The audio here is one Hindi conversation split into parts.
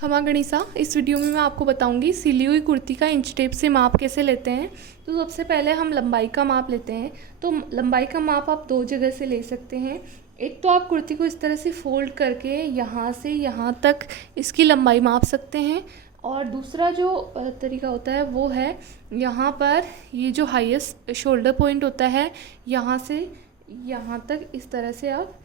खमा गणिसा। इस वीडियो में मैं आपको बताऊंगी सिली हुई कुर्ती का इंच टेप से माप कैसे लेते हैं। तो सबसे पहले हम लंबाई का माप लेते हैं। तो लंबाई का माप आप दो जगह से ले सकते हैं। एक तो आप कुर्ती को इस तरह से फोल्ड करके यहाँ से यहाँ तक इसकी लंबाई माप सकते हैं, और दूसरा जो तरीका होता है वो है यहाँ पर ये जो हाईएस्ट शोल्डर पॉइंट होता है यहाँ से यहाँ तक इस तरह से आप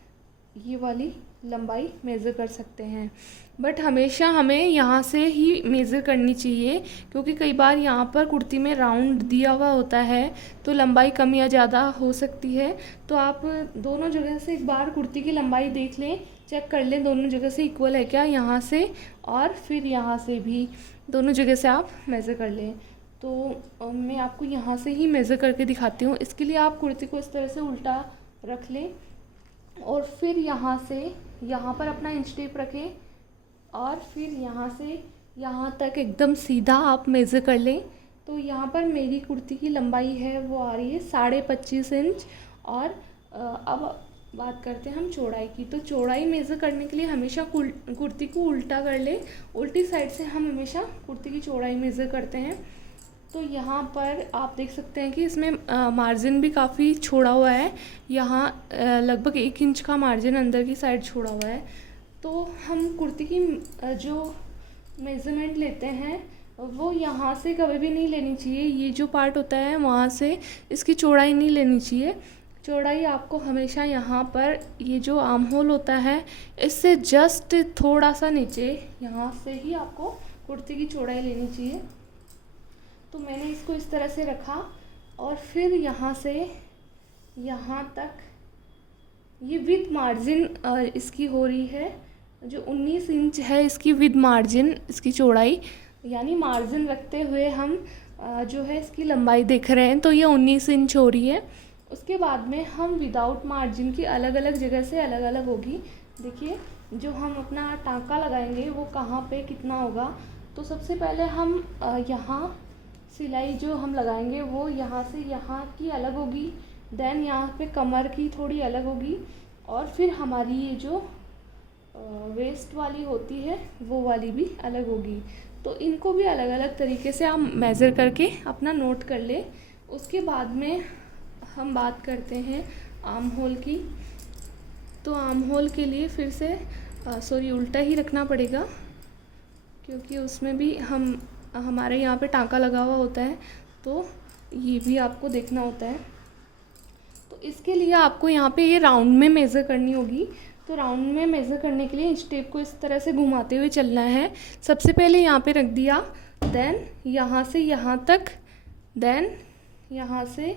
ये वाली लंबाई मेज़र कर सकते हैं। बट हमेशा हमें यहाँ से ही मेज़र करनी चाहिए, क्योंकि कई बार यहाँ पर कुर्ती में राउंड दिया हुआ होता है तो लंबाई कम या ज़्यादा हो सकती है। तो आप दोनों जगह से एक बार कुर्ती की लंबाई देख लें, चेक कर लें दोनों जगह से इक्वल है क्या, यहाँ से और फिर यहाँ से भी दोनों जगह से आप मेज़र कर लें। तो मैं आपको यहाँ से ही मेज़र करके दिखाती हूँ। इसके लिए आप कुर्ती को इस तरह से उल्टा रख लें और फिर यहाँ से यहाँ पर अपना इंच टेप रखें और फिर यहाँ से यहाँ तक एकदम सीधा आप मेज़र कर लें। तो यहाँ पर मेरी कुर्ती की लंबाई है वो आ रही है 25.5 इंच। और अब बात करते हैं हम चौड़ाई की। तो चौड़ाई मेज़र करने के लिए हमेशा कुर्ती को उल्टा कर लें। उल्टी साइड से हम हमेशा कुर्ती की चौड़ाई मेज़र करते हैं। तो यहाँ पर आप देख सकते हैं कि इसमें मार्जिन भी काफ़ी छोड़ा हुआ है। यहाँ लगभग 1 इंच का मार्जिन अंदर की साइड छोड़ा हुआ है। तो हम कुर्ती की जो मेज़रमेंट लेते हैं वो यहाँ से कभी भी नहीं लेनी चाहिए। ये जो पार्ट होता है वहाँ से इसकी चौड़ाई नहीं लेनी चाहिए। चौड़ाई आपको हमेशा यहाँ पर ये जो आर्म होल होता है इससे जस्ट थोड़ा सा नीचे यहाँ से ही आपको कुर्ती की चौड़ाई लेनी चाहिए। तो मैंने इसको इस तरह से रखा और फिर यहाँ से यहाँ तक ये विद मार्जिन इसकी हो रही है। जो 19 इंच है इसकी विद मार्जिन इसकी चौड़ाई, यानी मार्जिन रखते हुए हम जो है इसकी लंबाई देख रहे हैं, तो ये 19 इंच हो रही है। उसके बाद में हम विदाउट मार्जिन की अलग अलग जगह से अलग अलग होगी। देखिए जो हम अपना टाँका लगाएंगे वो कहाँ पे कितना होगा। तो सबसे पहले हम यहाँ सिलाई जो हम लगाएंगे वो यहाँ से यहाँ की अलग होगी, देन यहाँ पे कमर की थोड़ी अलग होगी, और फिर हमारी ये जो वेस्ट वाली होती है वो वाली भी अलग होगी। तो इनको भी अलग अलग तरीके से आप मेज़र करके अपना नोट कर ले। उसके बाद में हम बात करते हैं आर्म होल की। तो आर्म होल के लिए फिर से सॉरी उल्टा ही रखना पड़ेगा, क्योंकि उसमें भी हमारे यहाँ पे टाँका लगा हुआ होता है, तो ये भी आपको देखना होता है। तो इसके लिए आपको यहाँ पे ये राउंड में मेज़र करनी होगी। तो राउंड में मेज़र करने के लिए इंच टेप को इस तरह से घुमाते हुए चलना है। सबसे पहले यहाँ पे रख दिया, देन यहाँ से यहाँ तक, देन यहाँ से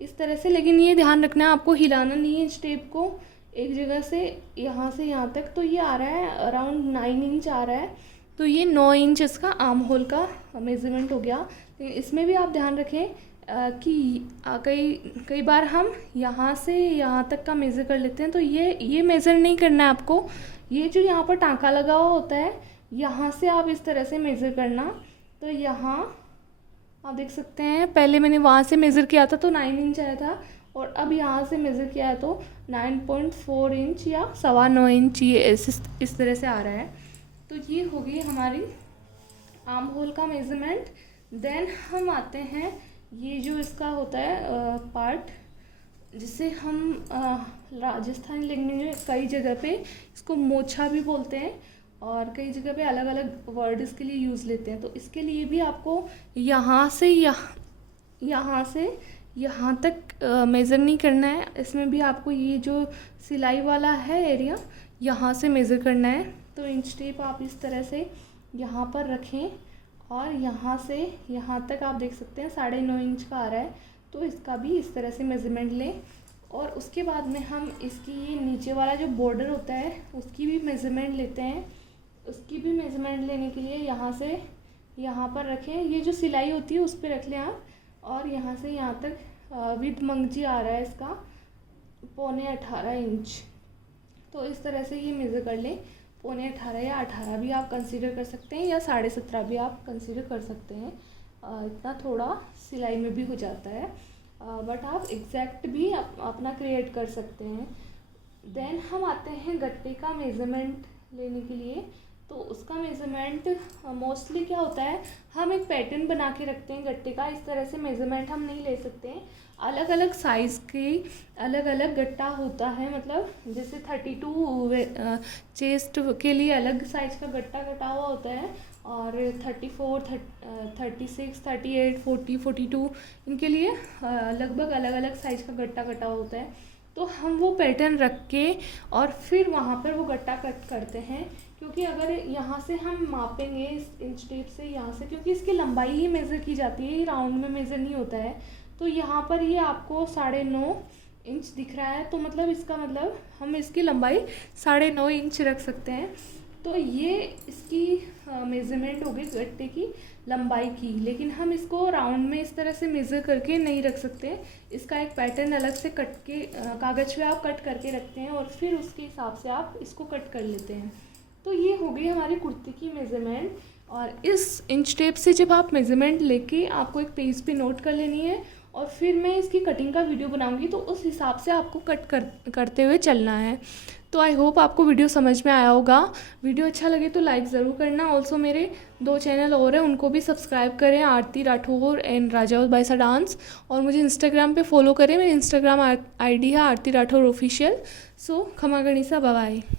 इस तरह से। लेकिन ये ध्यान रखना है आपको हिलाना नहीं है इंच टेप को एक जगह से यहाँ तक। तो ये आ रहा है अराउंड 9 इंच आ रहा है। तो ये 9 इंच इसका आर्म होल का मेज़रमेंट हो गया। इसमें भी आप ध्यान रखें कि कई बार हम यहाँ से यहाँ तक का मेज़र कर लेते हैं। तो ये मेज़र नहीं करना है आपको। ये जो यहाँ पर टाँका लगा हुआ होता है यहाँ से आप इस तरह से मेज़र करना। तो यहाँ आप देख सकते हैं पहले मैंने वहाँ से मेज़र किया था तो 9 इंच आया था, और अब यहाँ से मेज़र किया है तो 9.4 इंच या 9.25 इंच ये इस तरह से आ रहा है। तो ये होगी हमारी आर्म होल का मेज़रमेंट। देन हम आते हैं ये जो इसका होता है पार्ट, जिसे हम राजस्थानी लैंग्वेज में कई जगह पे इसको मोछा भी बोलते हैं, और कई जगह पे अलग अलग वर्ड इसके लिए यूज़ लेते हैं। तो इसके लिए भी आपको यहाँ से यहाँ तक मेज़र नहीं करना है। इसमें भी आपको ये जो सिलाई वाला है एरिया यहाँ से मेज़र करना है। तो इंच टेप आप इस तरह से यहाँ पर रखें और यहाँ से यहाँ तक आप देख सकते हैं 9.5 इंच का आ रहा है। तो इसका भी इस तरह से मेज़रमेंट लें, और उसके बाद में हम इसकी ये नीचे वाला जो बॉर्डर होता है उसकी भी मेज़रमेंट लेते हैं। उसकी भी मेज़रमेंट लेने के लिए यहाँ से यहाँ पर रखें, ये जो सिलाई होती है उस पर रख लें आप, और यहाँ से यहाँ तक विद मंगजी आ रहा है इसका 18.25 इंच। तो इस तरह से ये मेज़र कर लें। 18.25 या 18 भी आप कंसीडर कर सकते हैं, या 17.5 भी आप कंसीडर कर सकते हैं। इतना थोड़ा सिलाई में भी हो जाता है, बट आप एग्जैक्ट भी अपना क्रिएट कर सकते हैं। देन हम आते हैं गट्टे का मेज़रमेंट लेने के लिए। तो उसका मेज़रमेंट मोस्टली क्या होता है, हम एक पैटर्न बना के रखते हैं गट्टे का, इस तरह से मेज़रमेंट हम नहीं ले सकते हैं। अलग अलग साइज़ की अलग अलग गट्टा होता है, मतलब जैसे 32 चेस्ट के लिए अलग साइज़ का गट्टा कटा हुआ होता है, और 34, 36, 38, 40, 42 इनके लिए लगभग अलग अलग साइज़ का गट्टा कटा होता है। तो हम वो पैटर्न रख के और फिर वहाँ पर वो गट्टा कट करते हैं, क्योंकि अगर यहाँ से हम मापेंगे इस इंच टेप से यहाँ से, क्योंकि इसकी लंबाई ही मेज़र की जाती है, ये राउंड में मेज़र नहीं होता है। तो यहाँ पर ये आपको 9.5 इंच दिख रहा है, तो मतलब इसका मतलब हम इसकी लंबाई 9.5 इंच रख सकते हैं। तो ये इसकी मेज़रमेंट होगी गट्टे की लंबाई की, लेकिन हम इसको राउंड में इस तरह से मेज़र करके नहीं रख सकते। इसका एक पैटर्न अलग से कट के कागज़ पे आप कट करके रखते हैं और फिर उसके हिसाब से आप इसको कट कर लेते हैं। तो ये हो गई हमारी कुर्ती की मेज़रमेंट। और इस इंच टेप से जब आप मेज़रमेंट लेके आपको एक पेज पे नोट कर लेनी है, और फिर मैं इसकी कटिंग का वीडियो बनाऊंगी, तो उस हिसाब से आपको करते हुए चलना है। तो आई होप आपको वीडियो समझ में आया होगा। वीडियो अच्छा लगे तो लाइक ज़रूर करना। ऑल्सो मेरे 2 चैनल और हैं, उनको भी सब्सक्राइब करें, आरती राठौर एंड राजा बाइसा डांस। और मुझे इंस्टाग्राम पे फॉलो करें, मेरी इंस्टाग्राम ID है आरती राठौर ऑफिशियल। सो खमा गणिसा, बाय बाय।